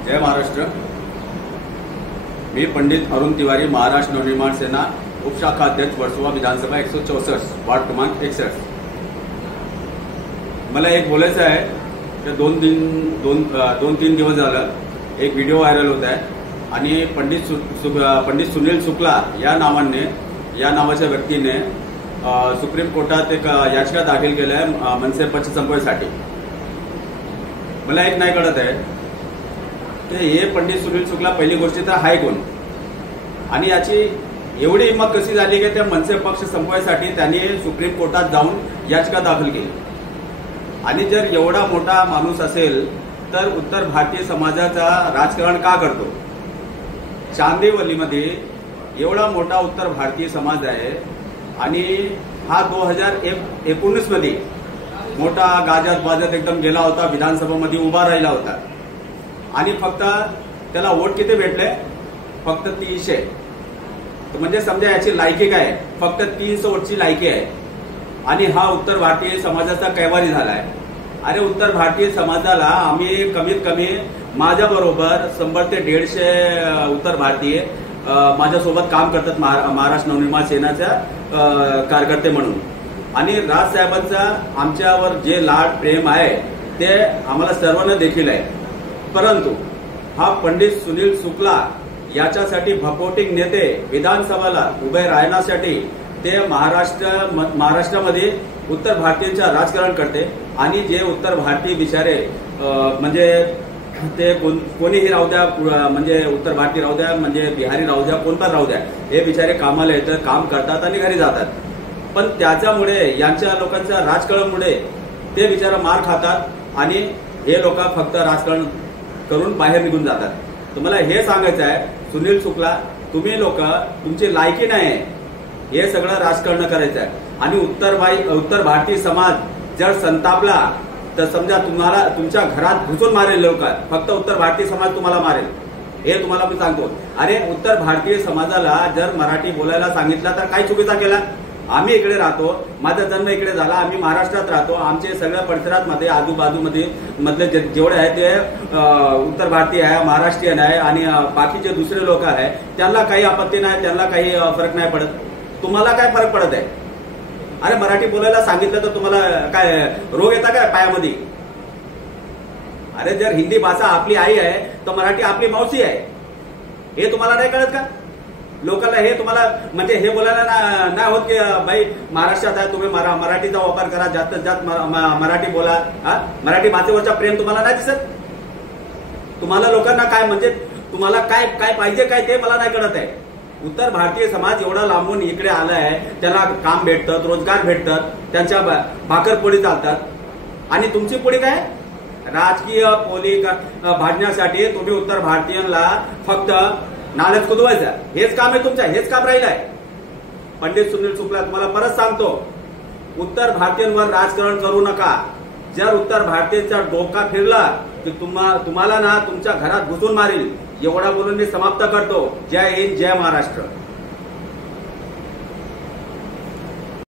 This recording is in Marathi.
जय महाराष्ट्र। मी पंडित अरुण तिवारी, महाराष्ट्र नवनिर्माण सेना उपशाखा अध्यक्ष, वर्सोवा विधानसभा 164 वार्ड क्रमांक 61। मला एक बोलायचं आहे की दोन तीन दिवस झालं एक व्हिडिओ व्हायरल होत आहे आणि पंडित सुनील शुक्ला या नावाच्या व्यक्तीने सुप्रीम कोर्टात एक याचिका दाखल केली आहे मनसे पक्ष संपवण्यासाठी। मला एक नाही कळत आहे की हे पंडित सुनील शुक्ला पहिली गोष्टी तर हाय कोण आणि याची एवढी हिंमत कशी झाली की त्या मनसे पक्ष संपवण्यासाठी त्यांनी सुप्रीम कोर्टात जाऊन याचिका दाखल केली। आणि जर एवढा मोठा माणूस असेल तर उत्तर भारतीय समाजाचा राजकारण का करतो? चांदिवलीमध्ये एवढा मोठा उत्तर भारतीय समाज आहे आणि हा 2019 मध्ये मोठा गाजत बाजत एकदम गेला होता, विधानसभेमध्ये उभा राहिला होता आणि फक्त त्याला वोट किती भेटले? फक्त 300। म्हणजे समजा याची लायकी काय? फक्त 300 वोटची लायकी आहे आणि हा उत्तर भारतीय समाजाचा कैवारी झाला आहे। अरे उत्तर भारतीय समाजाला आम्ही कमीत कमी माझ्याबरोबर 100 ते 150 उत्तर भारतीय माझ्यासोबत काम करतात महाराष्ट्र नवनिर्माण सेनाच्या कार्यकर्ते म्हणून। आणि राजसाहेबांचा आमच्यावर जे लाड प्रेम आहे ते आम्हाला सर्वांना देखील आहे, परंतु हा पंडित सुनील शुक्ला याच्यासाठी भपोटिक नेते विधानसभेला उभे राहण्यासाठी ते महाराष्ट्रामध्ये उत्तर भारतीयांच्या राजकारण करते आणि जे उत्तर भारतीय बिचारे म्हणजे ते कोणीही राहू द्या, म्हणजे उत्तर भारतीय राहू द्या, म्हणजे बिहारी राहू द्या, कोणता राहू द्या, हे बिचारे कामाला येतात, काम करतात आणि घरी जातात। पण त्याच्यामुळे यांच्या लोकांच्या राजकारणामुळे ते बिचारा मार खातात आणि हे लोक फक्त राजकारण करून बाहेर निघून जातात। तुम्हाला हे सांगायचं आहे सुनील शुक्ला, तुम्ही लोक तुमची लायकी नाही हे सगळं राजकारण करायचं आहे आणि उत्तर भारतीय समाज जर संतापला तर समजा तुम्हाला तुमच्या घरात घुसून मारेल लोक, फक्त उत्तर भारतीय समाज तुम्हाला मारेल हे तुम्हाला मी सांगतो। अरे उत्तर भारतीय समाजाला जर मराठी बोलायला सांगितलं तर काय चुकीचा केला? आम्ही इकडे राहतो, माझा जन्म इकडे झाला, आम्ही महाराष्ट्रात राहतो, आमचे सगळ्या परिसरात मध्ये आजूबाजूमध्ये मधले जेवढे आहे ते उत्तर भारतीय आहे, महाराष्ट्रीयन आहे आणि बाकीचे दुसरे लोक आहे, त्यांना काही आपत्ती नाही, त्यांना काही फरक नाही पडत। तुम्हाला काय फरक पडत आहे? अरे मराठी बोलायला सांगितलं तर तुम्हाला काय रोग येता काय पायामध्ये? अरे जर हिंदी भाषा आपली आई आहे तर मराठी आपली मावशी आहे, हे तुम्हाला नाही कळत का? लोकांना हे तुम्हाला म्हणजे हे बोलायला नाही होत की बाई महाराष्ट्रात आहे, तुम्ही मराठीचा वापर करा, जास्तीत जास्त मराठी बोला। मराठी भाषेवरचा प्रेम तुम्हाला नाही दिसत? तुम्हाला लोकांना काय म्हणजे तुम्हाला काय पाहिजे काय ते मला नाही कळत आहे। उत्तर भारतीय समाज एवढा लांबून इकडे आला आहे, त्यांना काम भेटतं, रोजगार भेटतात, त्यांच्या भाकरपोळी चालतात आणि तुमची पोळी काय? राजकीय पोळी भाजण्यासाठी तुम्ही उत्तर भारतीयांना फक्त नाल्यात कुदवायचं, हेच काम आहे तुमचं, हेच काम राहिलं आहे। पंडित सुनील शुक्ला, तुम्हाला परत सांगतो, उत्तर भारतीयांवर राजकारण करू नका। जर उत्तर भारतीयांचा डोका फिरला की तुम्हाला ना तुमच्या घरात घुसून मारेल। एवढा बोलून मी समाप्त करतो। जय हिंद, जय महाराष्ट्र।